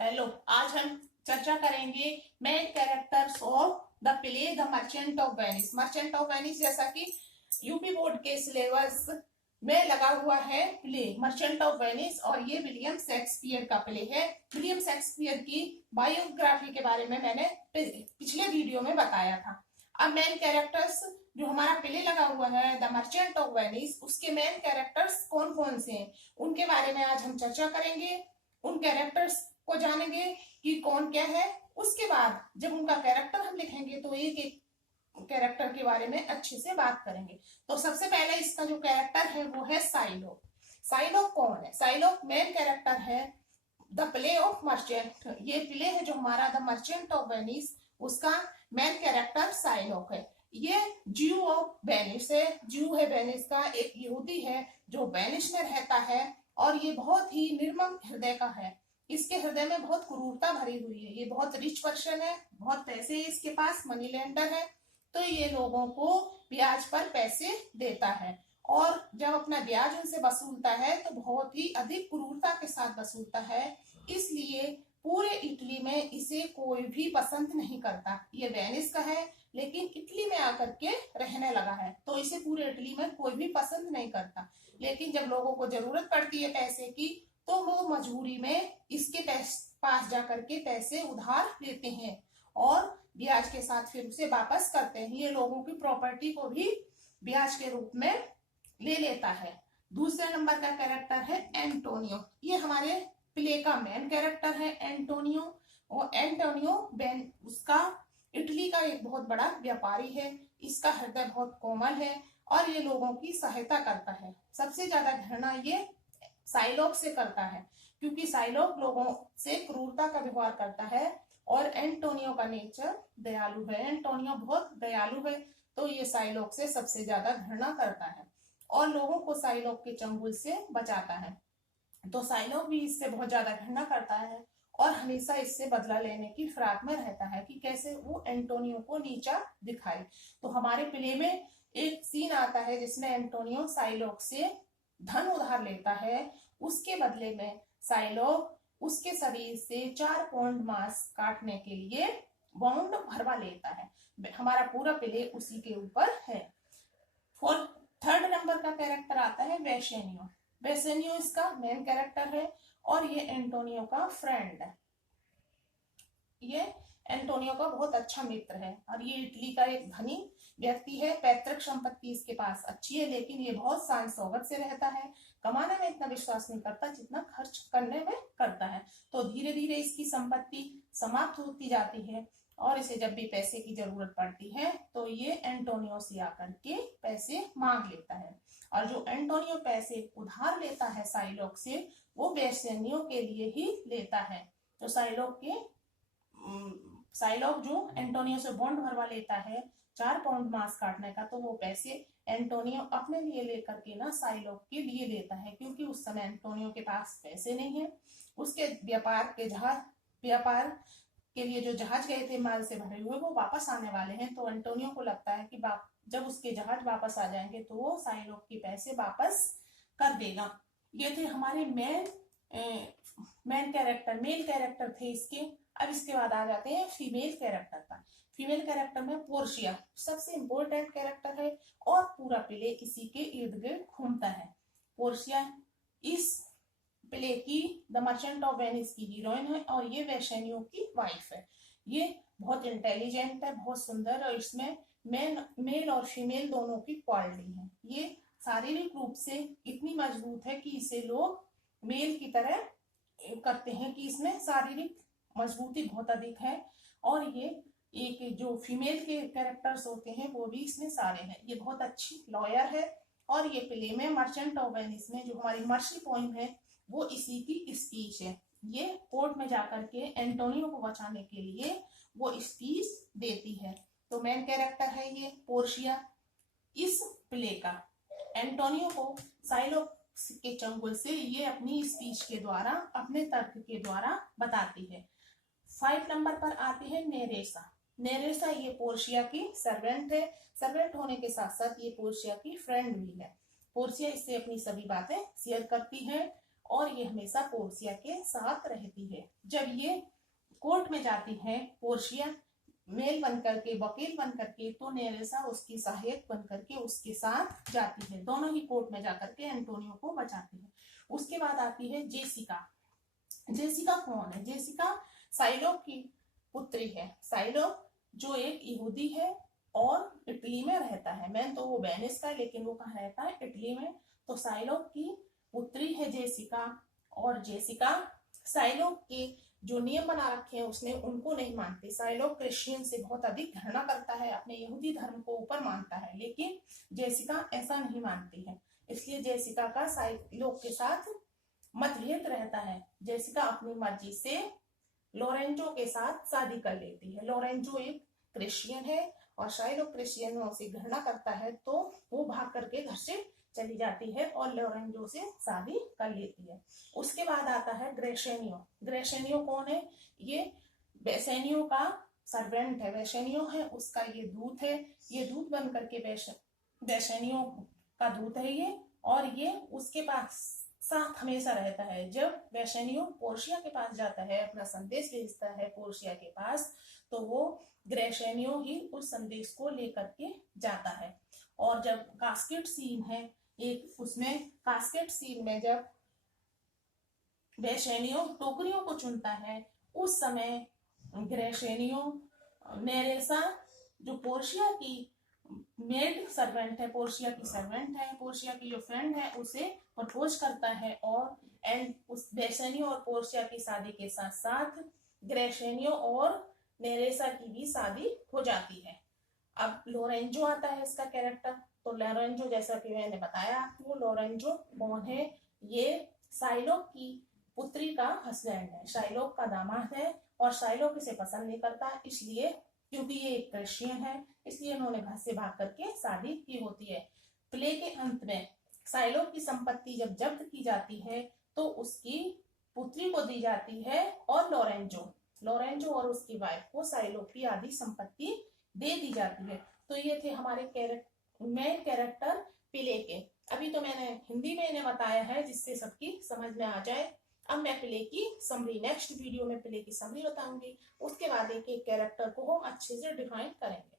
Hello, आज हम चर्चा करेंगे main characters of the play the merchant of Venice. Merchant of Venice जैसा कि यूपी बोर्ड के सिलेबस में लगा हुआ है प्ले मर्चेंट ऑफ वेनिस, और ये विलियम शेक्सपियर का प्ले है। विलियम शेक्सपियर की बायोग्राफी के बारे में मैंने पिछले वीडियो में बताया था। अब मेन कैरेक्टर्स जो हमारा प्ले लगा हुआ है द मर्चेंट ऑफ वेनिस, उसके मेन कैरेक्टर्स कौन कौन से हैं उनके बारे में आज हम चर्चा करेंगे। उन कैरेक्टर्स को जानेंगे कि कौन क्या है। उसके बाद जब उनका कैरेक्टर हम लिखेंगे तो एक एक कैरेक्टर के बारे में अच्छे से बात करेंगे। तो सबसे पहले इसका जो कैरेक्टर है वो है साइलोक। साइलोक कौन है? साइलोक मेन कैरेक्टर है द प्ले ऑफ मर्चेंट। ये प्ले है जो हमारा द मर्चेंट ऑफ वेनिस, उसका मेन कैरेक्टर साइलोक है। ये ज्यू ऑफ वेनिस है। ज्यू है वेनिस का, एक यहूदी है जो वेनिस में रहता है, और ये बहुत ही निर्मम हृदय का है। इसके हृदय में बहुत क्रूरता भरी हुई है। ये बहुत रिच पर्सन है, बहुत पैसे है इसके पास, मनी लेंडर है। तो ये लोगों को ब्याज पर पैसे देता है, और जब अपना ब्याज उनसे वसूलता है तो बहुत ही अधिक क्रूरता के साथ वसूलता है। इसलिए पूरे इटली में इसे कोई भी पसंद नहीं करता। ये वेनिस का है लेकिन इटली में आकर के रहने लगा है, तो इसे पूरे इटली में कोई भी पसंद नहीं करता। लेकिन जब लोगों को जरूरत पड़ती है पैसे की, तो वो मजबूरी में इसके पास जाकर के पैसे उधार लेते हैं और ब्याज के साथ फिर उसे वापस करते हैं। ये लोगों की प्रॉपर्टी को भी ब्याज के रूप में ले लेता है। दूसरे नंबर का कैरेक्टर है एंटोनियो। ये हमारे प्ले का मेन कैरेक्टर है एंटोनियो। और एंटोनियो उसका इटली का एक बहुत बड़ा व्यापारी है। इसका हृदय बहुत कोमल है और ये लोगों की सहायता करता है। सबसे ज्यादा घृणा ये साइलोक से करता है, क्योंकि साइलोक लोगों से क्रूरता का व्यवहार करता है, और एंटोनियो का नेचर दयालु है। एंटोनियो बहुत दयालु है, तो ये साइलोक से सबसे ज्यादा घृणा करता है और लोगों को साइलोक के चंगुल से बचाता है। तो साइलोक भी इससे बहुत ज्यादा घृणा करता है और हमेशा इससे बदला लेने की फिराक में रहता है कि कैसे वो एंटोनियो को नीचा दिखाए। तो हमारे प्ले में एक सीन आता है जिसमें एंटोनियो साइलोक से धन उधार लेता है। उसके बदले में साइलोक उसके शरीर से 4 पाउंड मांस काटने के लिए बाउंड भरवा लेता है। हमारा पूरा प्ले उसी के ऊपर है। थर्ड नंबर का कैरेक्टर आता है वेसेनियो। वेसेनियो इसका मेन कैरेक्टर है और ये एंटोनियो का फ्रेंड है। ये एंटोनियो का बहुत अच्छा मित्र है और ये इटली का एक धनी व्यक्ति है। पैतृक संपत्ति इसके पास अच्छी है, लेकिन ये बहुत शान शौकत से रहता है। कमाने में इतना विश्वास नहीं करता जितना खर्च करने में करता है। तो धीरे धीरे इसकी संपत्ति समाप्त होती जाती है और इसे जब भी पैसे की जरूरत पड़ती है तो ये एंटोनियो से आकर के पैसे मांग लेता है। और जो एंटोनियो पैसे उधार लेता है साइलोक से, वो वेसेनियो के लिए ही लेता है। तो साइलोक जो एंटोनियो से बॉन्ड भरवा लेता है 4 पाउंड मांस काटने का, तो वो पैसे एंटोनियो अपने लिए लेकर के ना साइलोक के लिए लेता है, क्योंकि उस समय एंटोनियो के पास पैसे नहीं है। उसके व्यापार के लिए जो जहाज गए थे माल से भरे हुए, वो वापस आने वाले हैं। तो एंटोनियो को लगता है कि जब उसके जहाज वापस आ जाएंगे तो वो साइलोक के पैसे वापस कर देगा। ये थे हमारे मेन कैरेक्टर थे इसके। अब इसके बाद आ जाते हैं फीमेल कैरेक्टर पर। फीमेल कैरेक्टर में पोर्शिया सबसे इंपॉर्टेंट कैरेक्टर है और पूरा प्ले इसी के इर्द गिर्द घूमता है। पोर्शिया इस प्ले की द मर्चेंट ऑफ वेनिस की हीरोइन है और ये वेसेनियो की वाइफ है। ये बहुत इंटेलिजेंट है, बहुत सुंदर, और इसमें मेल और फीमेल दोनों की क्वालिटी है। ये शारीरिक रूप से इतनी मजबूत है कि इसे लोग मेल की तरह करते हैं कि इसमें शारीरिक मजबूती बहुत अधिक है। और ये एक जो फीमेल के कैरेक्टर्स होते हैं वो भी इसमें सारे हैं। ये बहुत अच्छी लॉयर है और ये प्ले में मर्चेंट ऑफ वेनिस में जो हमारी मर्सी पॉइंट है वो इसी की स्पीच है। ये कोर्ट में जाकर के एंटोनियो को बचाने के लिए वो स्पीच देती है। तो मेन कैरेक्टर है ये पोर्शिया इस प्ले का। एंटोनियो को साइलोक के चंगुल से ये अपनी स्पीच के द्वारा, अपने तर्क के द्वारा बताती है। 5 नंबर पर आती है नेरेसा। नेरेसा ये पोर्शिया की सर्वेंट है। सर्वेंट होने के साथ साथ ये पोर्शिया की फ्रेंड भी है। पोर्शिया इससे अपनी सभी बातें शेयर करती है और ये हमेशा पोर्शिया के साथ रहती है। जब ये कोर्ट में जाती है पोर्शिया मेल बन करके, वकील बन करके, तो नेरेसा उसकी सहायक बन करके उसके साथ जाती है। दोनों ही कोर्ट में जाकर के एंटोनियो को बचाती है। उसके बाद आती है जेसिका। जेसिका कौन है? जेसिका साइलोक की पुत्री है। साइलोक जो एक यहूदी है और इटली में रहता है। मैं तो वो वेनिस का है, लेकिन वो कहाँ रहता है? इटली में। तो साइलोक की पुत्री है जेसिका, और जेसिका साइलोक के जो नियम बना रखे हैं उसने उनको नहीं मानती। साइलोक क्रिश्चियन से बहुत अधिक घृणा करता है, अपने यहूदी धर्म को ऊपर मानता है, लेकिन जेसिका ऐसा नहीं मानती है। इसलिए जेसिका का साइलोक के साथ मतभेद रहता है। जेसिका अपनी मर्जी से लोरेंजो के साथ शादी कर लेती है। लोरेंजो एक क्रिश्चियन है और साइलोक क्रिश्चियनों से घृणा करता है, तो वो भाग करके घर से चली जाती है और लोरेंजो से शादी कर लेती है। उसके बाद आता है ग्रेशेनियो। ग्रेशेनियो कौन है? ये बेसेनियो का सर्वेंट है। बेसेनियो है उसका ये दूत है। ये दूत बन करके बेसेनियो का दूत है ये, और ये उसके पास साथ हमेशा रहता है। जब बेसेनियो पोर्शिया के पास जाता है, अपना संदेश भेजता है पोर्शिया के पास, तो वो ग्रेशेनियो ही उस संदेश को लेकर के जाता है। और जब कास्केट सीन है एक, उसमें कास्केट सीन में जब बेसेनियो टोकरियों को चुनता है, उस समय ग्रेशेनियो नेरेसा जो पोर्शिया की मेड सर्वेंट है, पोर्शिया की सर्वेंट है, पोर्शिया की जो फ्रेंड है, उसे प्रपोज करता है, और एंड उस बेसेनियो और पोर्शिया की शादी के साथ साथ ग्रेशेनियो और नेरेसा की भी शादी हो जाती है। अब लोरेंजो आता है इसका कैरेक्टर। तो लोरेंजो, जैसा कि मैंने बताया आपको, लोरेंजो कौन है? ये साइलोक की पुत्री का हस्बैंड है, साइलोक का दामाद है, और साइलोक इसे पसंद नहीं करता, इसलिए क्योंकि ये एक क्रिश्चियन है, इसलिए उन्होंने घर से भाग करके शादी की होती है। प्ले के अंत में साइलोक की संपत्ति जब जब्त की जाती है तो उसकी पुत्री को दी जाती है, और लोरेंजो और उसकी वाइफ को साइलोक की आधी संपत्ति दे दी जाती है। तो ये थे हमारे मेन कैरेक्टर प्ले के। अभी तो मैंने हिंदी में इन्हें बताया है जिससे सबकी समझ में आ जाए। अब मैं प्ले की समरी, नेक्स्ट वीडियो में प्ले की समरी बताऊंगी। उसके बाद एक एक कैरेक्टर को हम अच्छे से डिफाइन करेंगे।